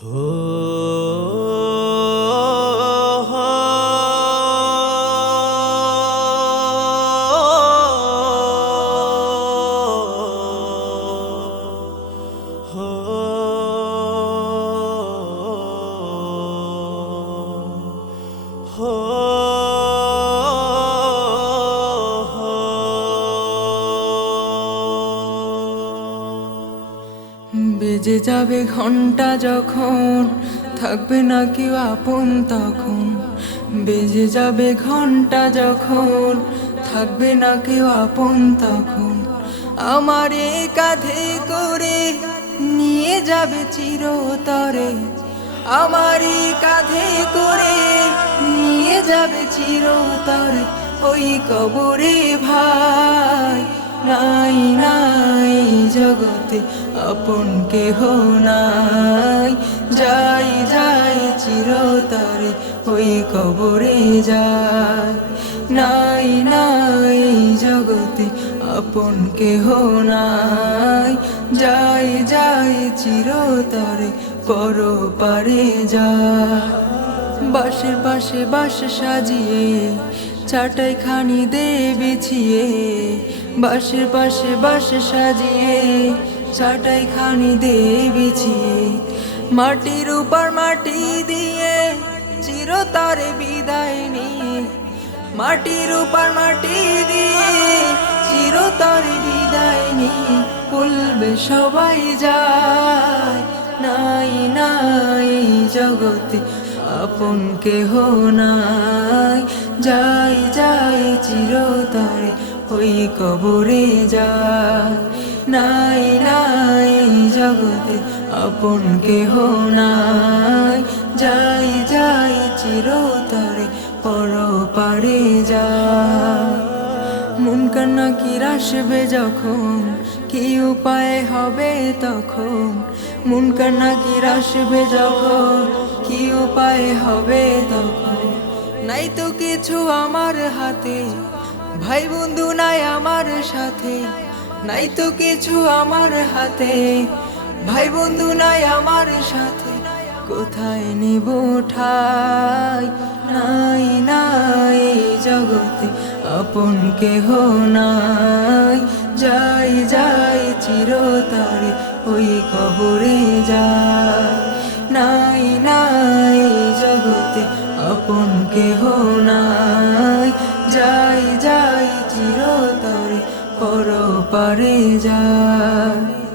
Oh. বেজে যাবে ঘণ্টা যখন, থাকবে না কেউ আপন তখন। বেজে যাবে ঘণ্টা যখন, থাকবে না কেউ আপন তখন। আমার কাঁধে করে নিয়ে যাবে চিরতরে। আমার কাঁধে করে নিয়ে যাবে চিরতরে। ওই কবরে ভাই, নাই নাই জগতে আপন কেহ নাই। যাই যাই, চিরতরে ওই কবরে যায় নাই নাই জগতে আপন কেহ নাই। যাই যাই, চিরতরে পর পারে যায় বাসের পাশে বাস সাজিয়ে চাটাই খানি দে বিছিয়ে। বাসের পাশে বাস সাজিয়ে চাটাই খানি দে বিছিয়ে মাটির উপর মাটি দিয়ে চিরতরে বিদায় নিয়ে। মাটির উপর মাটি দিয়ে চিরতরে বিদায় নিয়ে। বলবে সবাই যায়, নাই নাই, জগতে আপন কেহ নাই। যাই যাই চিরতরে ওই কবরে যায় নাই নাই জগতে আপন কেহ নাই। যাই যাই চিরতরে পর পারে যায় মন কান্না কি রাসবে যখন, কি উপায় হবে তখন? মন কান্না কি রাসবে যখন, কি উপায় হবে তখন? নাই তো কিছু আমার হাতে ভাই বন্ধু নাই আমার সাথে, নাই তো কিছু আমার হাতে। ভাই বন্ধু নাই আমার সাথে, কোথায় নিব ঠাই? নাই নাই জগতে আপন কেহ নাই। যাই যাই চিরতরে ওই কবরে যায় নাই নাই জগতে আপন কেহ নাই। যাই পারে যায়।